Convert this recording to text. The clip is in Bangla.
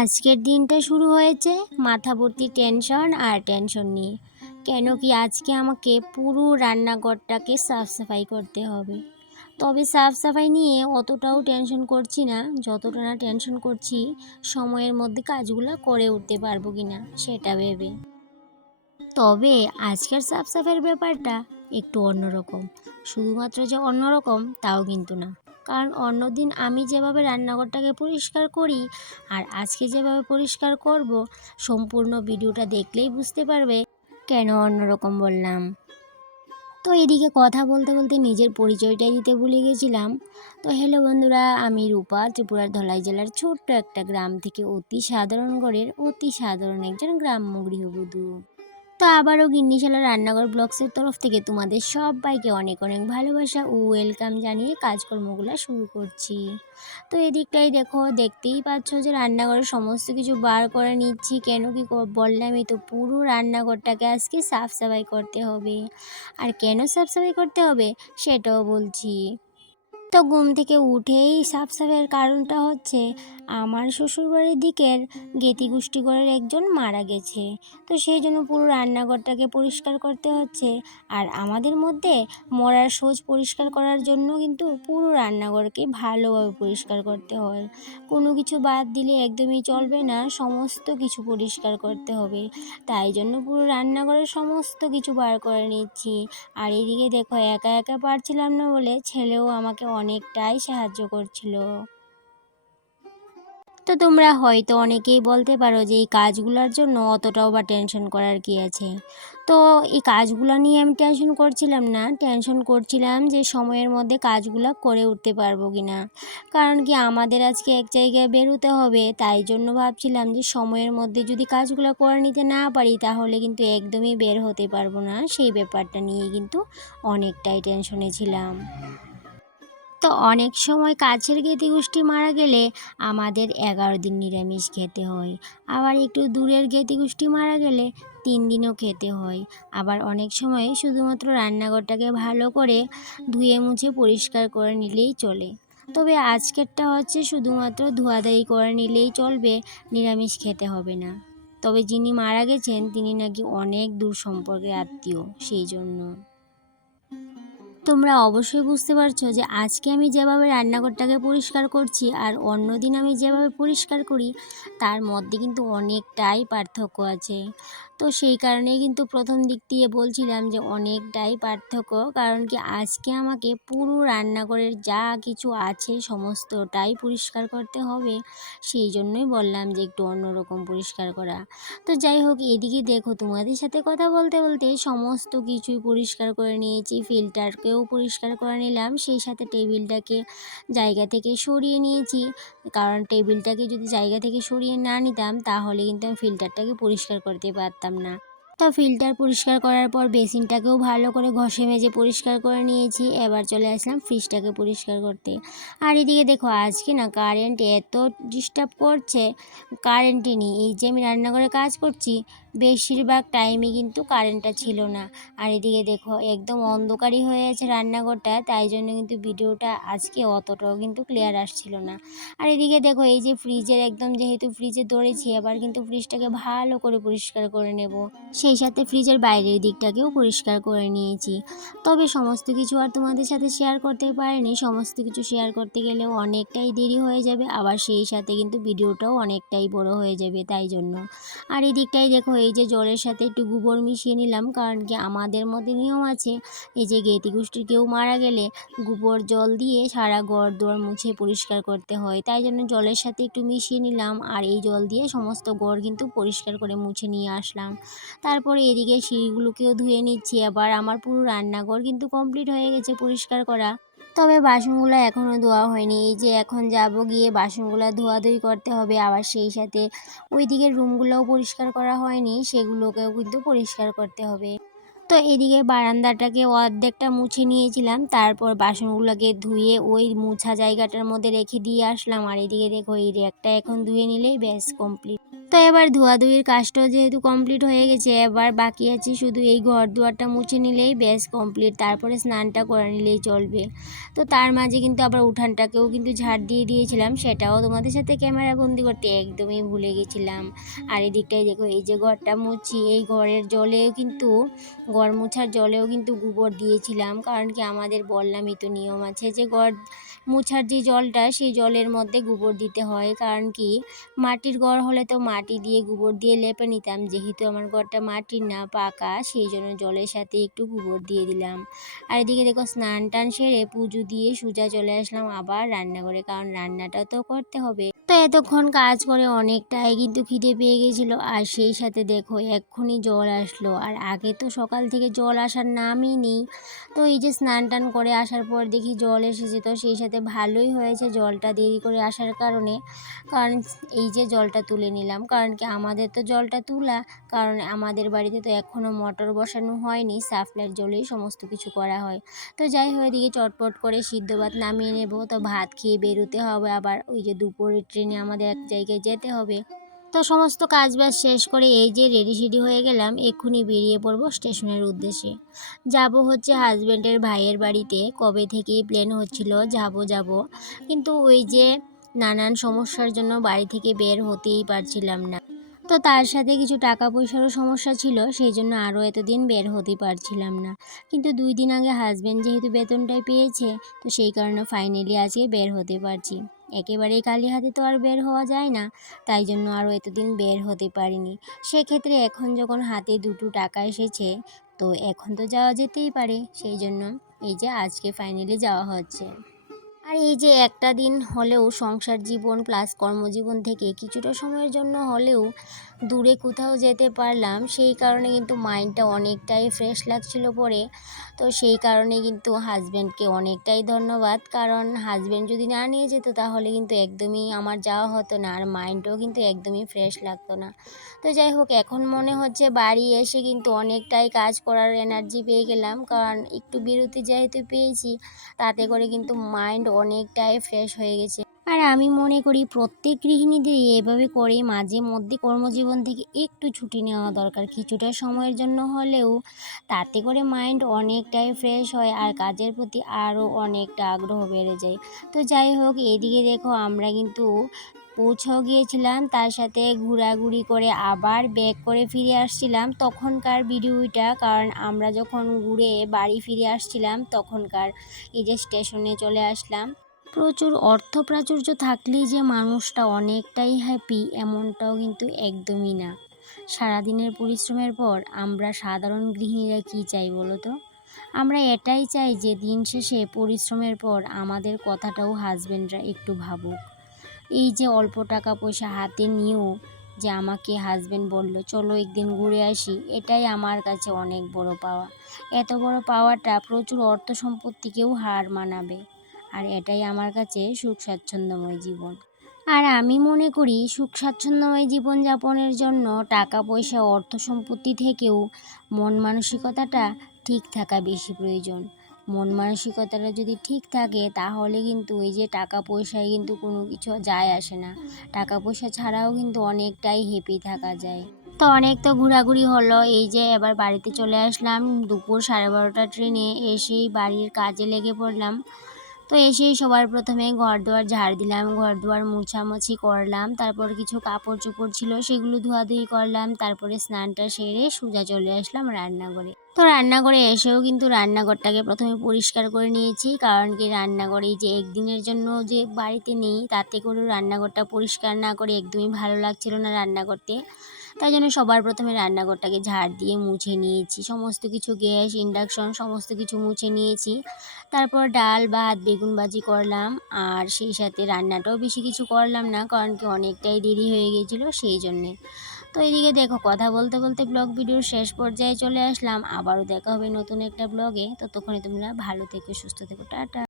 আজকের দিনটা শুরু হয়েছে মাথা ভর্তি টেনশন আর টেনশন নিয়ে। কেন কি আজকে আমাকে পুরো রান্নাঘরটাকে সাফ সাফাই করতে হবে। তবে সাফ সাফাই নিয়ে অতটাও টেনশন করছি না, যতটা না টেনশন করছি সময়ের মধ্যে কাজগুলো করে উঠতে পারব কি না, সেটা ভেবে। তবে আজকের সাফ সাফাইয়ের ব্যাপারটা একটু অন্যরকম। শুধুমাত্র যে অন্যরকম, তাও কিন্তু না। কারণ অন্যদিন আমি যেভাবে রান্নাঘরটাকে পরিষ্কার করি আর আজকে যেভাবে পরিষ্কার করব, সম্পূর্ণ ভিডিওটা দেখলেই বুঝতে পারবে কেন অন্যরকম বললাম। তো এদিকে কথা বলতে বলতে নিজের পরিচয়টা দিতে ভুলে গেছিলাম। তো হ্যালো বন্ধুরা, আমি রূপা, ত্রিপুরার ধলাই জেলার ছোট্ট একটা গ্রাম থেকে অতি সাধারণ ঘরের অতি সাধারণ একজন গ্রাম্য গৃহবধূ। তো আবারও গিন্নিশালা রান্নাঘর ব্লগসের তরফ থেকে তোমাদের সবাইকে অনেক অনেক ভালোবাসা ও ওয়েলকাম জানিয়ে কাজকর্মগুলো শুরু করছি। তো এদিকটাই দেখো, দেখতেই পাচ্ছ যে রান্নাঘরের সমস্ত কিছু বার করে নিচ্ছি। কেন কি ক- বললামই তো, পুরো রান্নাঘরটাকে আজকে সাফ সাফাই করতে হবে। আর কেন সাফ সাফাই করতে হবে সেটাও বলছি। তো ঘুম থেকে উঠেই সাফ সাফাইয়ের কারণটা হচ্ছে আমার শ্বশুরবাড়ির দিকের গেতি গোষ্ঠীগড়ের একজন মারা গেছে। তো সেই জন্য পুরো রান্নাঘরটাকে পরিষ্কার করতে হচ্ছে আর আমাদের মধ্যে মরার সোজ পরিষ্কার করার জন্য কিন্তু পুরো রান্নাঘরকে ভালোভাবে পরিষ্কার করতে হয়। কোনো কিছু বাদ দিলে একদমই চলবে না, সমস্ত কিছু পরিষ্কার করতে হবে। তাই জন্য পুরো রান্নাঘরের সমস্ত কিছু বার করে নিচ্ছি। আর এদিকে দেখো একা একা পারছিলাম না বলে ছেলেও আমাকে অনেকটাই সাহায্য করছিল। তো তোমরা হয়তো অনেকেই বলতে পারো যে এই কাজগুলোর জন্য অতটাও বা টেনশন করার কি আছে? তো এই কাজগুলো নিয়ে আমি টেনশন করছিলাম না টেনশন করছিলাম যে সময়ের মধ্যে কাজগুলো করে উঠতে পারব কি না। কারণ কি আমাদের আজকে এক জায়গায় বেরোতে হবে, তাই জন্য ভাবছিলাম যে সময়ের মধ্যে যদি কাজগুলো করে নিতে না পারি, তাহলে কিন্তু একদমই বের হতে পারব না। সেই ব্যাপারটা নিয়ে কিন্তু অনেকটাই টেনশনে ছিলাম। তো অনেক সময় কাছের জ্ঞাতি গোষ্ঠী মারা গেলে আমাদের এগারো দিন নিরামিষ খেতে হয়। আবার একটু দূরের জ্ঞাতি গোষ্ঠী মারা গেলে তিন দিনও খেতে হয়। আবার অনেক সময় শুধুমাত্র রান্নাঘরটাকে ভালো করে ধুয়ে মুছে পরিষ্কার করে নিলেই চলে। তবে আজকেরটা হচ্ছে শুধুমাত্র ধোয়াধাই করে নিলেই চলবে, নিরামিষ খেতে হবে না। তবে যিনি মারা গেছেন, তিনি নাকি অনেক দূর সম্পর্কে আত্মীয়, সেই জন্য। তোমরা অবশ্যই বুঝতে পারছ যে আজকে আমি যেভাবে রান্নাঘরটাকে পরিষ্কার করছি আর অন্য দিন আমি যেভাবে পরিষ্কার করি, তার মধ্যে কিন্তু অনেকটাই পার্থক্য আছে। তো সেই কারণেই কিন্তু প্রথম দিক দিয়ে বলছিলাম যে অনেকটাই পার্থক্য। কারণ কি আজকে আমাকে পুরো রান্নাঘরের যা কিছু আছে সমস্তটাই পরিষ্কার করতে হবে। সেই জন্যই বললাম যে একটু অন্যরকম পরিষ্কার করা। তো যাই হোক, এদিকে দেখো তোমাদের সাথে কথা বলতে বলতে সমস্ত কিছুই পরিষ্কার করে নিয়েছি। ফিল্টারকেও পরিষ্কার করে নিলাম। সেই সাথে টেবিলটাকে জায়গা থেকে সরিয়ে নিয়েছি। কারণ টেবিলটাকে যদি জায়গা থেকে সরিয়ে না নিতাম, তাহলে কিন্তু আমি ফিল্টারটাকে পরিষ্কার করতে পারতাম। না। তো ফিল্টার পরিষ্কার করার পর বেসিনটাকেও ভালো করে ঘষে মেজে পরিষ্কার করে নিয়েছি। এবার চলে আসলাম ফ্রিজটাকে পরিষ্কার করতে। আর এদিকে দেখো, আজকে না কারেন্ট এত ডিস্টার্ব করছে কারেন্টই নেই। এই যে আমি রান্নাঘরে কাজ করছি, বেশিরভাগ টাইমে কিন্তু কারেন্টটা ছিল না। আর এদিকে দেখো, একদম অন্ধকারই হয়ে আছে রান্নাঘরটা, তাই জন্য কিন্তু ভিডিওটা আজকে অতটাও কিন্তু ক্লিয়ার আসছিল না। আর এদিকে দেখো, এই যে ফ্রিজের একদম যেহেতু ফ্রিজে ধরেছি আবার কিন্তু ফ্রিজটাকে ভালো করে পরিষ্কার করে নেব। সেই সাথে ফ্রিজের বাইরের দিকটাকেও পরিষ্কার করে নিয়েছি। তবে সমস্ত কিছু আর তোমাদের সাথে শেয়ার করতে পারিনি। সমস্ত কিছু শেয়ার করতে গেলেও অনেকটাই দেরি হয়ে যাবে। আবার সেই সাথে কিন্তু ভিডিওটাও অনেকটাই বড় হয়ে যাবে, তাই জন্য। আর এই দিকটাই দেখো, এই যে জলের সাথে একটু গোবর মিশিয়ে নিলাম, কারণ কি আমাদের মধ্যে নিয়ম আছে, এই যে গেতি গোষ্ঠীর কেউ মারা গেলে গোবর জল দিয়ে সারা ঘর দুয়ার মুছে পরিষ্কার করতে হয়। তাই জন্য জলের সাথে একটু মিশিয়ে নিলাম, আর এই জল দিয়ে সমস্ত ঘর কিন্তু পরিষ্কার করে মুছে নিয়ে আসলাম। তারপরে এদিকে সিঁড়িগুলোকেও ধুয়ে নিচ্ছি। আবার আমার পুরো রান্নাঘর কিন্তু কমপ্লিট হয়ে গেছে পরিষ্কার করা। তবে বাসনগুলো এখনও ধোয়া হয়নি। এই যে এখন যাব গিয়ে বাসনগুলো ধোয়াধুই করতে হবে। আবার সেই সাথে ওই দিকের রুমগুলোও পরিষ্কার করা হয়নি। সেগুলোকেও কিন্তু পরিষ্কার করতে হবে। তো এদিকে বারান্দাটাকে অর্ধেকটা মুছে নিয়েছিলাম, তারপর বাসনগুলোকে ধুয়ে ওই মুছা জায়গাটার মধ্যে রেখে দিয়ে আসলাম। আর এদিকে দেখো, এই র্যাকটা এখন ধুয়ে নিলেই ব্যাস কমপ্লিট তো এবার ধোয়াধুয়ির কাজটা যেহেতু কমপ্লিট হয়ে গেছে, এবার বাকি আছে শুধু এই ঘর দুয়ারটা মুছে নিলেই বেশ কমপ্লিট তারপরে স্নানটা করে নিলেই চলবে। তো তার মাঝে কিন্তু আবার উঠানটাকেও কিন্তু ঝাড় দিয়ে দিয়েছিলাম, সেটাও তোমাদের সাথে ক্যামেরা বন্দি করতে একদমই ভুলে গেছিলাম। আর এদিকটায় দেখো, এই যে ঘরটা মুছি, এই ঘরের জলেও কিন্তু ঘর মোছার জলেও কিন্তু গোবর দিয়েছিলাম। কারণ কি আমাদের বললামই তো নিয়ম আছে যে ঘর মোছার যে জলটা, সেই জলের মধ্যে গোবর দিতে হয়। কারণ কি মাটির ঘর হলে তো মাটি দিয়ে গোবর দিয়ে লেপে নিতাম। যেহেতু আমার ঘরটা মাটির না, পাকা, সেই জন্য জলের সাথে একটু গোবর দিয়ে দিলাম। আর এদিকে দেখো স্নান টান সেরে পুজো দিয়ে সোজা চলে আসলাম আবার রান্নাঘরে। কারণ রান্নাটা তো করতে হবে। তো এতক্ষণ কাজ করে অনেকটাই কিন্তু খিদে পেয়ে গেছিল। আর সেই সাথে দেখো এক্ষুনি জল আসলো। আর আগে তো সকাল থেকে জল আসার নামই নেই। তো এই যে স্নান টান করে আসার পর দেখি জল এসেছে। তো সেই সাথে ভালোই হয়েছে জলটা দেরি করে আসার কারণে। কারণ এই যে জলটা তুলে নিলাম। কারণ কি আমাদের তো জলটা তুলা। কারণ আমাদের বাড়িতে তো এখনও মোটর বসানো হয়নি। সাপ্লাইয়ের জলেই সমস্ত কিছু করা হয়। তো যাই হোক, এদিকে চটপট করে সিদ্ধ ভাত নামিয়ে নেব। তো ভাত খেয়ে বেরোতে হবে আবার। ওই যে দুপুরের ট্রেনে আমাদের এক জায়গায় যেতে হবে। তো সমস্ত কাজ বাজ শেষ করে এই যে রেডি সেডি হয়ে গেলাম, এক্ষুনি বেরিয়ে পড়ব স্টেশনের উদ্দেশ্যে। যাব হচ্ছে হাজব্যান্ডের ভাইয়ের বাড়িতে, কবে থেকেই প্ল্যান হচ্ছিল, যাব যাব। কিন্তু ওই যে নানান সমস্যার জন্য বাড়ি থেকে বের হতেই পারছিলাম না। তো তার সাথে কিছু টাকা পয়সারও সমস্যা ছিল, সেই জন্য আরও এতদিন বের হতে পারছিলাম না। কিন্তু দুই দিন আগে হাজব্যান্ড যেহেতু বেতনটাই পেয়েছে, তো সেই কারণে ফাইনালি আজকে বের হতে পারছি। একেবারেই খালি হাতে তো আর বের হওয়া যায় না, তাই জন্য আরও এতদিন বের হতে পারিনি। সেক্ষেত্রে এখন যখন হাতে দুটো টাকা এসেছে, তো এখন তো যাওয়া যেতেই পারে, সেই জন্য এই যে আজকে ফাইনালি যাওয়া হচ্ছে। আর এই যে একটা দিন হলেও সংসার জীবন প্লাস কর্মজীবন থেকে কিছুটা সময়ের জন্য হলেও দূরে কোথাও যেতে পারলাম, সেই কারণে কিন্তু মাইন্ডটা অনেকটাই ফ্রেশ লাগছিল পরে। তো সেই কারণে কিন্তু হাজব্যান্ডকে অনেকটাই ধন্যবাদ। কারণ হাজব্যান্ড যদি না নিয়ে যেত তাহলে কিন্তু একদমই আমার যাওয়া হতো না, আর মাইন্ডও কিন্তু একদমই ফ্রেশ লাগতো না। তো যাই হোক, এখন মনে হচ্ছে বাড়ি এসে কিন্তু অনেকটাই কাজ করার এনার্জি পেয়ে গেলাম। কারণ একটু বিরতি যেহেতু পেয়েছি, তাতে করে কিন্তু মাইন্ড অনেকটাই ফ্রেশ হয়ে গেছে। আর আমি মনে করি প্রত্যেক গৃহিণীদের এভাবে করে মাঝে মধ্যে কর্মজীবন থেকে একটু ছুটি নেওয়া দরকার। কিছুটা সময়ের জন্য হলেও তাতে করে মাইন্ড অনেকটাই ফ্রেশ হয় আর কাজের প্রতি আরও অনেকটা আগ্রহ বেড়ে যায়। তো যাই হোক, এদিকে দেখো আমরা কিন্তু পৌঁছেও গিয়েছিলাম, তার সাথে ঘোরাঘুরি করে আবার ব্যাক করে ফিরে আসছিলাম তখনকার ভিডিওটা। কারণ আমরা যখন ঘুরে বাড়ি ফিরে আসছিলাম, তখনকার এই যে স্টেশনে চলে আসলাম। প্রচুর অর্থ প্রাচুর্য থাকলেই যে মানুষটা অনেকটাই হ্যাপি এমনটাও কিন্তু একদমই না। সারাদিনের পরিশ্রমের পর আমরা সাধারণ গৃহিণীরা কী চাই বলো তো? আমরা এটাই চাই যে দিন শেষে পরিশ্রমের পর আমাদের কথাটাও হাজবেন্ডরা একটু ভাবুক। এই যে অল্প টাকা পয়সা হাতে নিয়েও যে আমাকে হাজবেন্ড বলল, চলো একদিন ঘুরে আসি। এটাই আমার কাছে অনেক বড় পাওয়া। এত বড় পাওয়াটা প্রচুর অর্থ সম্পত্তিকেও হার মানাবে। আর এটাই আমার কাছে সুখ স্বাচ্ছন্দ্যময় জীবন। আর আমি মনে করি সুখ স্বাচ্ছন্দ্যময় জীবনযাপনের জন্য টাকা পয়সা, অর্থ সম্পত্তি থেকেও মন মানসিকতাটা ঠিক থাকা বেশি প্রয়োজন। মন মানসিকতাটা যদি ঠিক থাকে, তাহলে কিন্তু ওই যে টাকা পয়সায় কিন্তু কোনো কিছু যায় আসে না। টাকা পয়সা ছাড়াও কিন্তু অনেকটাই হ্যাপি থাকা যায়। তো অনেক তো ঘোরাঘুরি হলো। এই যে এবার বাড়িতে চলে আসলাম। দুপুর সাড়ে বারোটা ট্রেনে এসেই বাড়ির কাজে লেগে পড়লাম। তো এসেই সবার প্রথমে ঘর দুয়ার ঝাড় দিলাম ঘর দুয়ার মুছামুছি করলাম, তারপর কিছু কাপড় চোপড় ছিল সেগুলো ধোয়াধুয়ি করলাম, তারপরে স্নানটা সেরে সোজা চলে আসলাম রান্নাঘরে। তো রান্নাঘরে এসেও কিন্তু রান্নাঘরটাকে প্রথমে পরিষ্কার করে নিয়েছি, কারণ কি রান্নাঘরে যে একদিনের জন্য যে বাড়িতে নেই, তাতে করেও রান্নাঘরটা পরিষ্কার না করে একদমই ভালো লাগছিল না রান্না করতে। তাই জন্য সবার প্রথমে রান্নাঘরটাকে ঝাড় দিয়ে মুছে নিয়েছি। সমস্ত কিছু গ্যাস ইন্ডাকশন সমস্ত কিছু মুছে নিয়েছি। তারপর ডাল, ভাত, বেগুন ভাজি করলাম আর সেই সাথে রান্নাটাও বেশি কিছু করলাম না কারণ কি অনেকটাই দেরি হয়ে গেছিল সেই জন্যে। তো এদিকে দেখো কথা বলতে বলতে ব্লগ ভিডিওর শেষ পর্যায়ে চলে আসলাম। আবারও দেখা হবে নতুন একটা ব্লগে ততক্ষণে তোমরা ভালো থেকো, সুস্থ থেকো। টাটা।